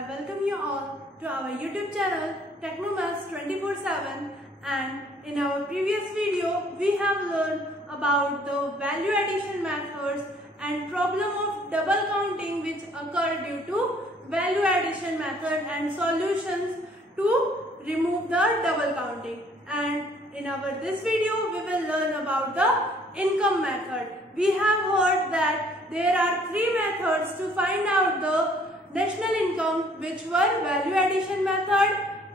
I welcome you all to our YouTube channel Technomaths 24/7, and in our previous video we have learned about the value addition methods and problem of double counting which occur due to value addition method and solutions to remove the double counting. And in our this video we will learn about the income method. We have heard that there are three methods to find out the national income, which were value addition method,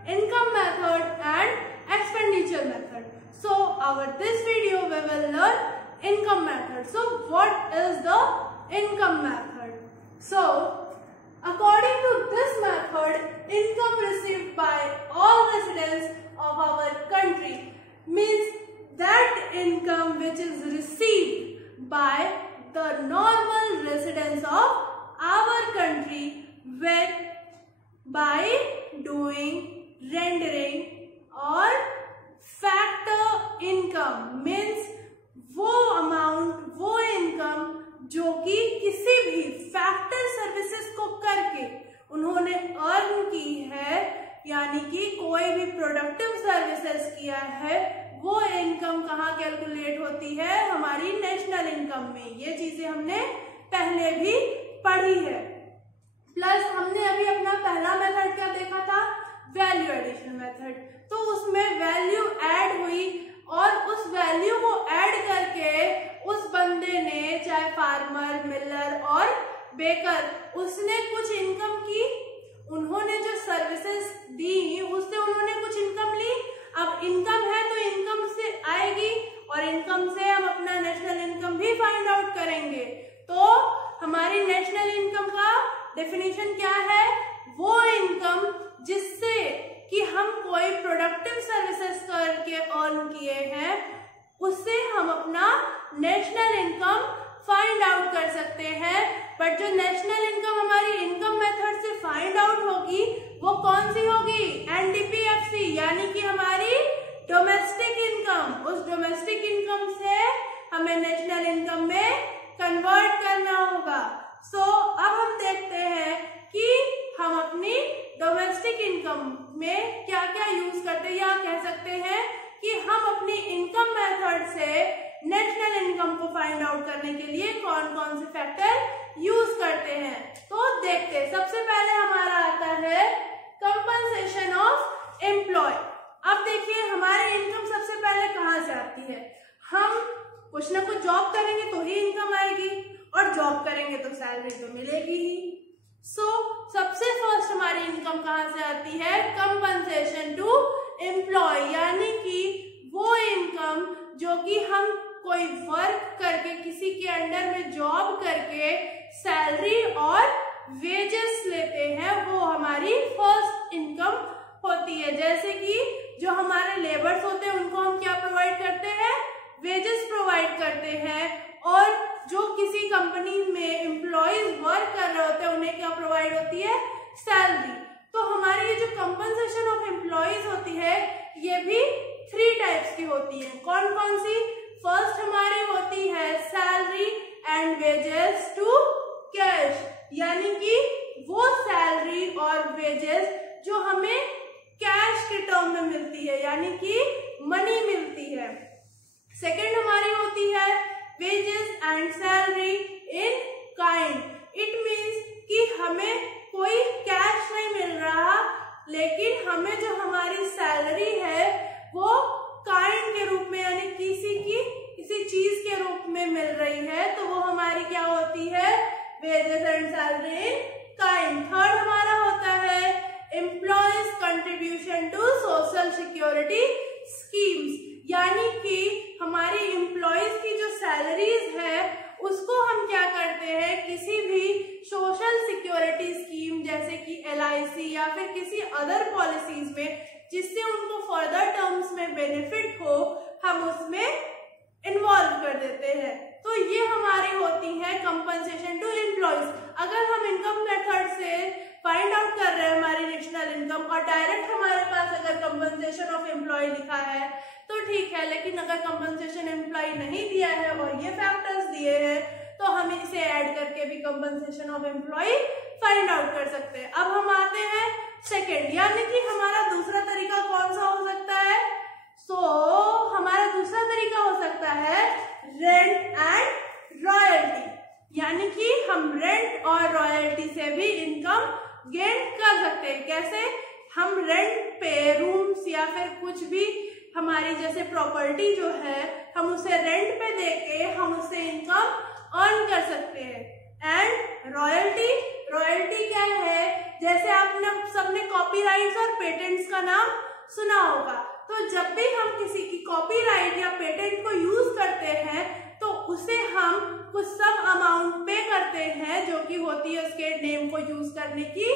income method and expenditure method. So our this video we will learn income method. So what is the income method? So according to this method, income received by all residents of our country means that income which is received by the normal residents of our country when by doing rendering or factor income, means वो amount, वो income जो कि किसी भी factor services को करके उन्होंने earn की है, यानी कि कोई भी प्रोडक्टिव सर्विसेज किया है, वो इनकम कहाँ कैलकुलेट होती है? हमारी नेशनल इनकम में। ये चीजें हमने पहले भी पढ़ी है। प्लस हमने अभी अपना पहला मेथड क्या देखा था? Value addition method. तो उसमें वैल्यू ऐड हुई और उस वैल्यू को ऐड करके उस बंदे ने, चाहे फार्मर, मिलर और बेकर, उसने कुछ इनकम की, उन्होंने जो सर्विसेज दी उससे उन्होंने कुछ इनकम ली। अब इनकम है तो इनकम से आएगी और इनकम से हम अपना नेशनल इनकम भी फाइंड आउट करेंगे। तो हमारी नेशनल इनकम का डेफिनेशन क्या है? वो इनकम जिससे कि हम कोई प्रोडक्टिव सर्विसेज करके अर्न किए हैं, उससे हम अपना नेशनल इनकम फाइंड आउट कर सकते हैं। बट जो नेशनल इनकम हमारी इनकम मेथड से फाइंड आउट होगी वो कौन सी होगी? एनडीपीएफसी, यानी कि हमारी डोमेस्टिक इनकम। उस डोमेस्टिक इनकम से हमें नेशनल इनकम में कन्वर्ट करना होगा। सो अब हम देखते हैं कि हम अपनी डोमेस्टिक इनकम में क्या क्या यूज करते हैं, या कह सकते हैं कि हम अपनी इनकम मेथड से नेशनल इनकम को फाइंड आउट करने के लिए कौन कौन से फैक्टर यूज करते हैं। तो देखते हैं। सबसे पहले हमारा आता है कंपनसेशन ऑफ एम्प्लॉय। अब देखिए हमारी इनकम सबसे पहले कहाँ से आती है? हम कुछ ना कुछ जॉब करेंगे तो ही इनकम आएगी, और जॉब करेंगे तो सैलरी तो मिलेगी ही। सो सबसे फर्स्ट हमारी इनकम कहाँ से आती है? कंपनसेशन टू एम्प्लॉय, यानी कि वो इनकम जो कि हम कोई वर्क करके, किसी के अंडर में जॉब करके सैलरी और वेजेस लेते हैं, वो हमारी फर्स्ट इनकम होती है। जैसे कि जो हमारे लेबर्स होते हैं उनको हम क्या प्रोवाइड करते हैं? वेजेस प्रोवाइड करते हैं। और जो किसी कंपनी में एम्प्लॉयज वर्क कर रहे होते हैं उन्हें क्या प्रोवाइड होती है? सैलरी। तो हमारी ये जो कंपनसेशन ऑफ एम्प्लॉयज होती है ये भी थ्री टाइप्स की होती है। कौन कौन सी? फर्स्ट हमारी होती है salary and wages to cash, यानी कि वो सैलरी और वेजेस जो हमें कैश के टर्म में मिलती है, यानी कि मनी मिलती है। सेकेंड हमारी होती है wages and salary in kind. It means कि हमें कोई कैश नहीं मिल रहा, लेकिन हमें जो हमारी सैलरी है वो काइंड के रूप में, यानी किसी चीज के रूप में मिल रही है, तो वो हमारी क्या होती है? Wages and salary in kind. Third हमारा होता है employers contribution to social security schemes, यानी कि हमारी एम्प्लॉयज की जो सैलरीज है उसको हम क्या करते हैं? किसी भी सोशल सिक्योरिटी स्कीम जैसे कि LIC या फिर किसी अदर पॉलिसीज में, जिससे उनको फर्दर टर्म्स में बेनिफिट हो, हम उसमें इन्वॉल्व कर देते हैं। तो ये हमारी होती है कंपनसेशन टू एम्प्लॉयज। अगर हम इनकम मेथड से फाइंड आउट कर रहे हैं हमारी नेशनल इनकम और डायरेक्ट हमारे पास अगर कंपनसेशन ऑफ एम्प्लॉय लिखा है तो ठीक है, लेकिन अगर कंपनसेशन एम्प्लॉय नहीं दिया है और ये फैक्टर्स दिए हैं तो हम इसे ऐड करके भी compensation of employee find out कर सकते हैं। अब हम आते सेकेंड, यानी कि हमारा दूसरा तरीका कौन सा हो सकता है? हमारा दूसरा तरीका हो सकता है रेंट एंड रॉयल्टी, यानी कि हम रेंट और रॉयल्टी से भी इनकम गेन कर सकते हैं। कैसे? हम रेंट पे रूम्स या फिर कुछ भी हमारी जैसे प्रॉपर्टी जो है हम उसे रेंट पे देके हम उससे इनकम अर्न कर सकते हैं। एंड रॉयल्टी, रॉयल्टी क्या है? जैसे आपने सबने कॉपीराइट्स और पेटेंट्स का नाम सुना होगा, तो जब भी हम किसी की कॉपीराइट या पेटेंट को यूज करते हैं तो उसे हम कुछ सम अमाउंट पे करते हैं, जो कि होती है उसके नेम को यूज करने की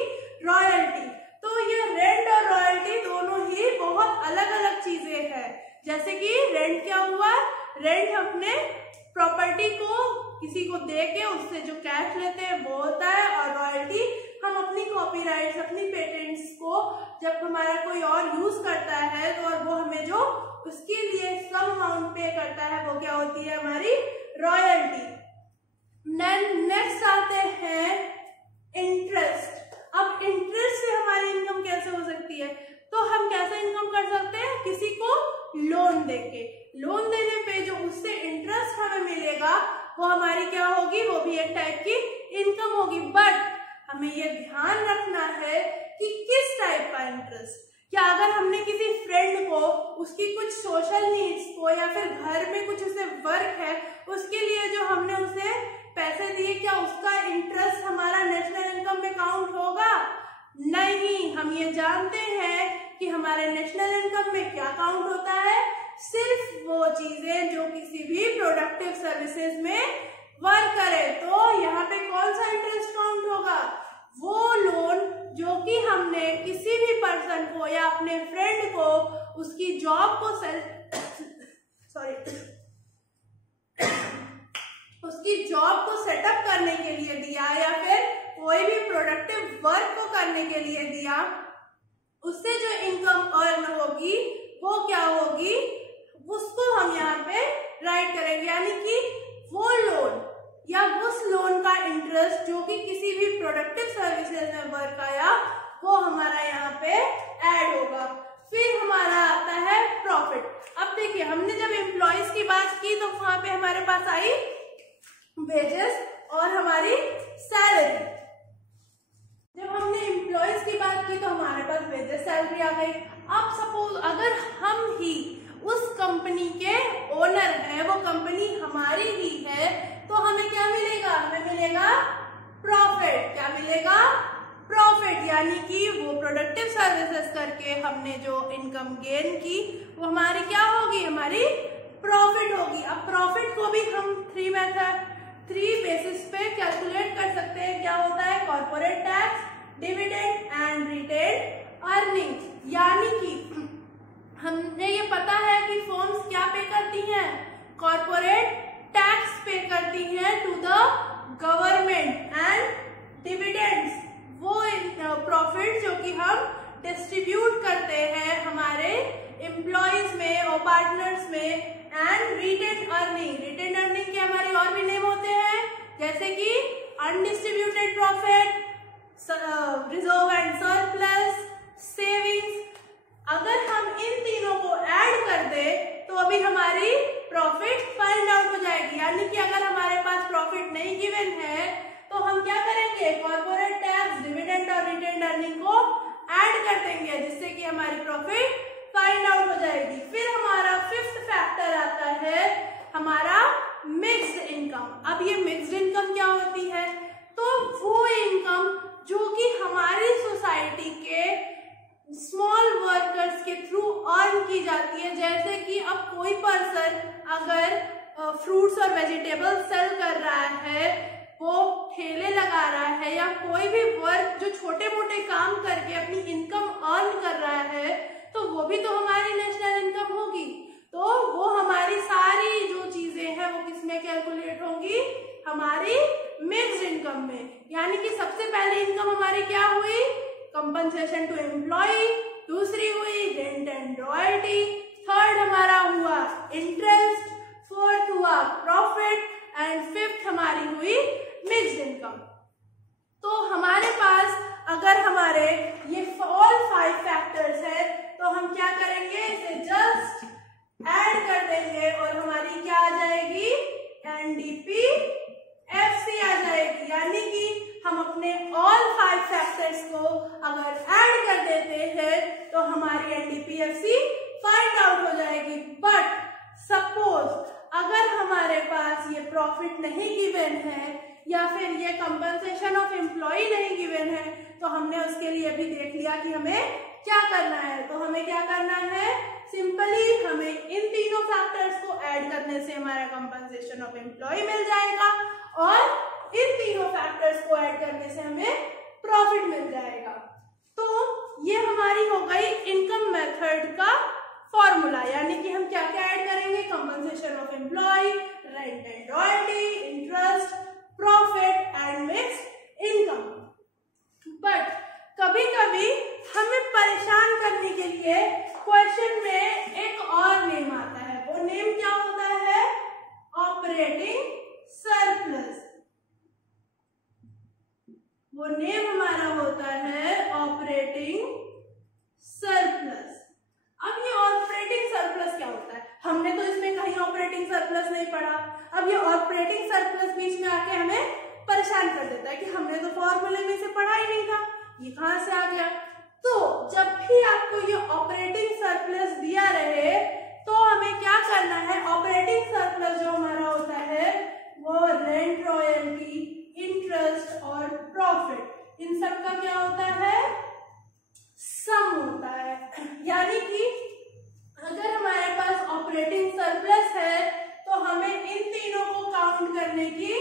रॉयल्टी। तो ये रेंट और रॉयल्टी दोनों ही बहुत अलग अलग चीजें हैं। जैसे कि रेंट क्या हुआ? रेंट अपने प्रॉपर्टी को किसी को दे के उससे जो कैश लेते हैं वो होता है, और रॉयल्टी हम अपनी कॉपीराइट्स, अपनी पेटेंट्स को जब हमारा कोई और यूज करता है तो और वो हमें जो उसके लिए सम अमाउंट पे करता है वो क्या होती है? हमारी रॉयल्टी। नेक्स्ट आते हैं इंटरेस्ट। अब इंटरेस्ट से हमारी इनकम कैसे हो सकती है? तो हम कैसे इनकम कर सकते हैं? किसी को लोन देके, लोन देने पे जो उससे इंटरेस्ट हमें मिलेगा वो हमारी क्या होगी? वो भी एक टाइप की इनकम होगी। बट हमें ये ध्यान रखना है कि किस टाइप का इंटरेस्ट। क्या अगर हमने किसी फ्रेंड को उसकी कुछ सोशल नीड्स को या फिर घर में कुछ उसे वर्क है उसके लिए जो हमने उसे पैसे दिए, क्या उसका इंटरेस्ट हमारा नेशनल इनकम में काउंट होगा? नहीं। हम ये जानते हैं कि हमारे नेशनल इनकम में क्या काउंट होता है? सिर्फ वो चीजें जो किसी भी प्रोडक्टिव सर्विसेज में वर्क करे। तो यहाँ पे कौन सा इंटरेस्ट काउंट होगा? वो लोन जो कि हमने किसी भी पर्सन को या अपने फ्रेंड को उसकी जॉब को उसकी जॉब को सेटअप करने के लिए दिया या फिर कोई भी प्रोडक्टिव वर्क को करने के लिए दिया, उससे जो इनकम अर्न होगी वो क्या होगी? उसको हम यहाँ पे राइट करेंगे, यानी कि वो लोन या उस लोन का इंटरेस्ट जो कि किसी भी प्रोडक्टिव सर्विसेज में वर्क आया वो हमारा यहाँ पे ऐड होगा। फिर हमारा आता है प्रॉफिट। अब देखिए, हमने जब एम्प्लॉइज की बात की तो वहां पे हमारे पास आई वेजेस और हमारी सैलरी। जब हमने एम्प्लॉइज की बात की तो हमारे पास वेजेस, सैलरी आ गई। अब सपोज अगर हम ही उस कंपनी के ओनर हैं, वो कंपनी हमारी ही है, तो हमें क्या मिलेगा? हमें मिलेगा प्रॉफिट। क्या मिलेगा? प्रॉफिट, यानी कि वो प्रोडक्टिव सर्विसेज करके हमने जो इनकम गेन की वो हमारी क्या होगी? हमारी प्रॉफिट होगी। अब प्रॉफिट को भी हम थ्री बेसिस पे कैलकुलेट कर सकते हैं। क्या होता है? Corporate tax, dividend and retained earning. यानी कि हमने ये पता है कि फर्म्स क्या पे करती हैं? कॉर्पोरेट टैक्स पे करती हैं to the government, and dividends वो प्रॉफिट जो कि हम डिस्ट्रीब्यूट करते हैं हमारे एम्प्लॉइज में और पार्टनर्स में। And retained earning, retained earning के हमारे और भी नेम होते हैं, जैसे कि undistributed profit, reserve and surplus, savings. अगर हम इन तीनों को ऐड कर दें तो अभी हमारी प्रॉफिट फाइंड आउट हो जाएगी। यानी कि अगर हमारे पास प्रॉफिट नहीं गिवन है तो हम क्या करेंगे? कॉर्पोरेट टैक्स, डिविडेंड और रिटेन्ड अर्निंग को ऐड कर देंगे, जिससे कि हमारी प्रॉफिट फाइंड आउट हो जाएगी। फिर हमारा फिफ्थ फैक्टर आता है हमारा मिक्स्ड इनकम। अब ये मिक्स्ड इनकम क्या होती है? तो वो इनकम जो कि हमारी सोसाइटी के स्मॉल वर्कर्स के थ्रू अर्न की जाती है। जैसे कि अब कोई पर्सन अगर फ्रूट्स और वेजिटेबल्स सेल कर रहा है, वो ठेले लगा रहा है, या कोई भी वर्क जो छोटे मोटे काम करके अपनी इनकम अर्न कर रहा है, तो वो भी तो हमारी नेशनल इनकम होगी। तो वो हमारी सारी जो चीजें हैं वो किसमें कैलकुलेट होंगी? हमारी मिक्स्ड इनकम में। यानी कि सबसे पहले इनकम हमारी क्या हुई? कंपनसेशन टू एम्प्लॉय, दूसरी हुई रेंट एंड रॉयल्टी, थर्ड हमारा हुआ इंटरेस्ट, फोर्थ हुआ प्रॉफिट एंड फिफ्थ हमारी हुई मिक्स्ड इनकम। तो हमारे पास अगर हमारे ये ऑल 5 फैक्टर्स है तो हम क्या करेंगे, इसे जस्ट ऐड कर देंगे और हमारी क्या आ जाएगी, NDP-FC आ जाएगी। यानी कि हम अपने ऑल 5 फैक्टर्स को अगर ऐड कर देते हैं तो हमारी NDP-FC फाइंड आउट हो जाएगी। बट सपोज अगर हमारे पास ये प्रॉफिट नहीं गिवन है या फिर ये कंपनसेशन ऑफ एम्प्लॉय नहीं गिवन है, तो हमने उसके लिए भी देख लिया कि हमें क्या करना है। तो हमें क्या करना है, सिंपली हमें इन तीनों फैक्टर्स को ऐड करने से हमारा कंपनसेशन ऑफ एम्प्लॉय मिल जाएगा और इन तीनों फैक्टर्स को ऐड करने से हमें प्रॉफिट मिल जाएगा। तो ये हमारी हो गई इनकम मेथड का फॉर्मूला, यानी कि हम क्या क्या ऐड करेंगे, compensation of employee, rent and royalty, interest, profit and mixed income. But कभी कभी हमें परेशान करने के लिए क्वेश्चन में एक और नेम आता है। वो नेम क्या होता है, ऑपरेटिंग सरप्लस। वो नेम हमारा होता है ऑपरेटिंग सरप्लस। अब ये ऑपरेटिंग सरप्लस क्या होता है, हमने तो इसमें कहीं ऑपरेटिंग सरप्लस नहीं पढ़ा। अब ये ऑपरेटिंग सरप्लस बीच में आके हमें परेशान कर देता है कि हमने तो फॉर्मूले में से पढ़ा ही नहीं था, ये कहां से आ गया। तो जब भी आपको ये ऑपरेटिंग सरप्लस दिया रहे तो हमें क्या करना है, ऑपरेटिंग सरप्लस जो हमारा होता है वो रेंट, रॉयल्टी, इंटरेस्ट और प्रॉफिट, इन सब का क्या होता है, सम होता है। यानी कि अगर हमारे पास ऑपरेटिंग सरप्लस है तो हमें इन तीनों को काउंट करने की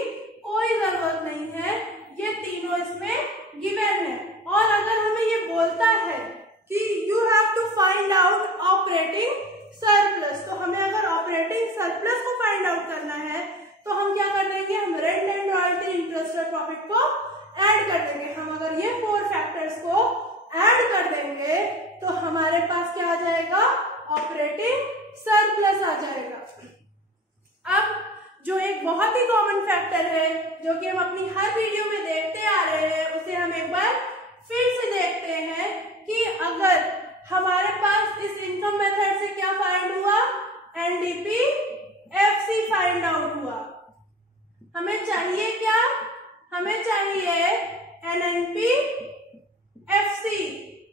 कोई जरूरत नहीं है, ये तीनों इसमें गिवन है। और अगर हमें ये बोलता है कि you have to find out operating surplus, तो हमें अगर ऑपरेटिंग सरप्लस को फाइंड आउट करना है तो हम क्या कर देंगे, हम रेंट एंड रॉयल्टी, इंटरेस्ट और प्रॉफिट को ऐड कर देंगे। हम अगर ये 4 फैक्टर्स को ऐड कर देंगे तो हमारे पास क्या आ जाएगा, ऑपरेटिंग सरप्लस आ जाएगा। अब जो एक बहुत ही कॉमन फैक्टर है जो कि हम अपनी हर वीडियो में देखते आ रहे हैं, उसे हम एक बार फिर से देखते हैं कि अगर हमारे पास इस इनकम मेथड से क्या फाइंड हुआ, NDP-FC फाइंड आउट हुआ। हमें चाहिए क्या, हमें चाहिए NNP-FC।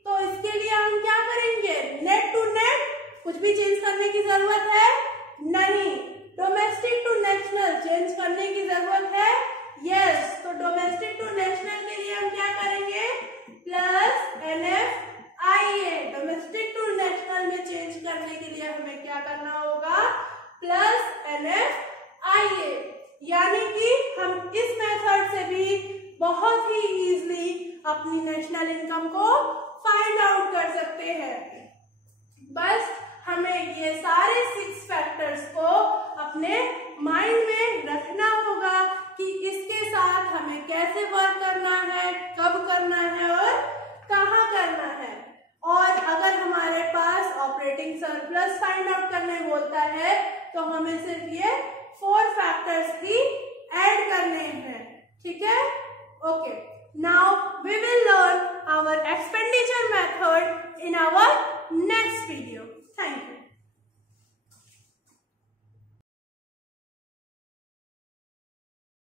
तो इसके लिए हम क्या करेंगे, नेट टू नेट कुछ भी चेंज करने की जरूरत है नहीं, डोमेस्टिक टू नेशनल चेंज करने की जरूरत है, यस। तो डोमेस्टिक टू नेशनल के लिए हम क्या करेंगे, plus NFIA। Domestic to national में चेंज करने के लिए हमें क्या करना होगा, प्लस NFIA। यानी कि हम इस मेथड से भी बहुत ही इजीली अपनी नेशनल इनकम को फाइंड आउट कर सकते हैं। बस हमें ये सारे 6 फैक्टर्स को अपने माइंड में रखना होगा कि इसके साथ हमें कैसे वर्क करना है, कब करना है और कहाँ करना है। और अगर हमारे पास ऑपरेटिंग सरप्लस फाइंड आउट करने बोलता है तो हमें सिर्फ ये 4 फैक्टर्स ही ऐड करने हैं।